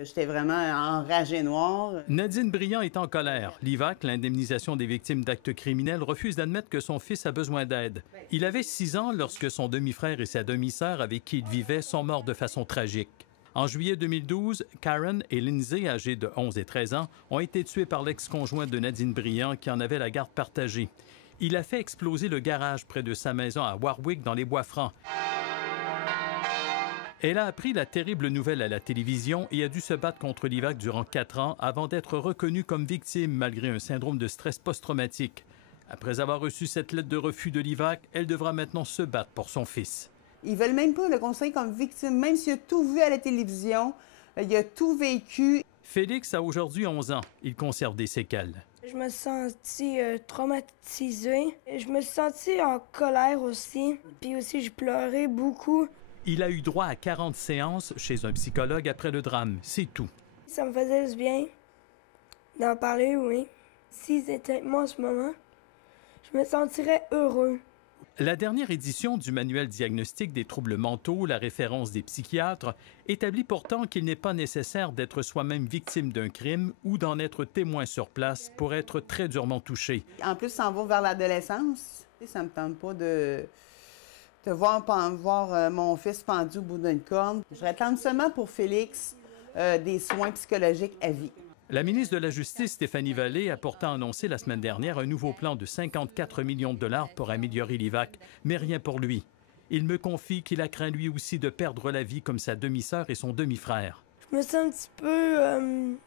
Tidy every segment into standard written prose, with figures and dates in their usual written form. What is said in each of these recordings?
J'étais vraiment enragée noire. Nadine Briand est en colère. L'IVAC, l'indemnisation des victimes d'actes criminels, refuse d'admettre que son fils a besoin d'aide. Il avait 6 ans lorsque son demi-frère et sa demi-sœur avec qui il vivait sont morts de façon tragique. En juillet 2012, Karen et Lindsay, âgées de 11 et 13 ans, ont été tuées par l'ex-conjoint de Nadine Briand qui en avait la garde partagée. Il a fait exploser le garage près de sa maison à Warwick, dans les Bois-Francs. Elle a appris la terrible nouvelle à la télévision et a dû se battre contre l'IVAC durant 4 ans avant d'être reconnue comme victime malgré un syndrome de stress post-traumatique. Après avoir reçu cette lettre de refus de l'IVAC, elle devra maintenant se battre pour son fils. Ils veulent même pas le considérer comme victime, même s'il a tout vu à la télévision, il a tout vécu. Félix a aujourd'hui 11 ans. Il conserve des séquelles. Je me suis sentie traumatisée. Je me suis sentie en colère aussi. Puis aussi, je pleurais beaucoup. Il a eu droit à 40 séances chez un psychologue après le drame. C'est tout. Ça me faisait du bien d'en parler, oui. S'ils étaient avec moi en ce moment, je me sentirais heureux. La dernière édition du manuel diagnostic des troubles mentaux, la référence des psychiatres, établit pourtant qu'il n'est pas nécessaire d'être soi-même victime d'un crime ou d'en être témoin sur place pour être très durement touché. En plus, ça en va vers l'adolescence. Ça me tente pas de voir mon fils pendu au bout d'une corde. Je réclame seulement pour Félix des soins psychologiques à vie. La ministre de la Justice, Stéphanie Vallée, a pourtant annoncé la semaine dernière un nouveau plan de 54 millions de dollars pour améliorer l'IVAC, mais rien pour lui. Il me confie qu'il a craint lui aussi de perdre la vie comme sa demi-sœur et son demi-frère. Je me sens un petit peu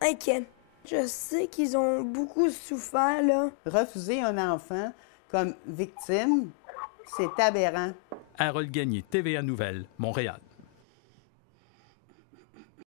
inquiet. Je sais qu'ils ont beaucoup souffert, là. Refuser un enfant comme victime, c'est aberrant. Harold Gagné, TVA Nouvelles, Montréal.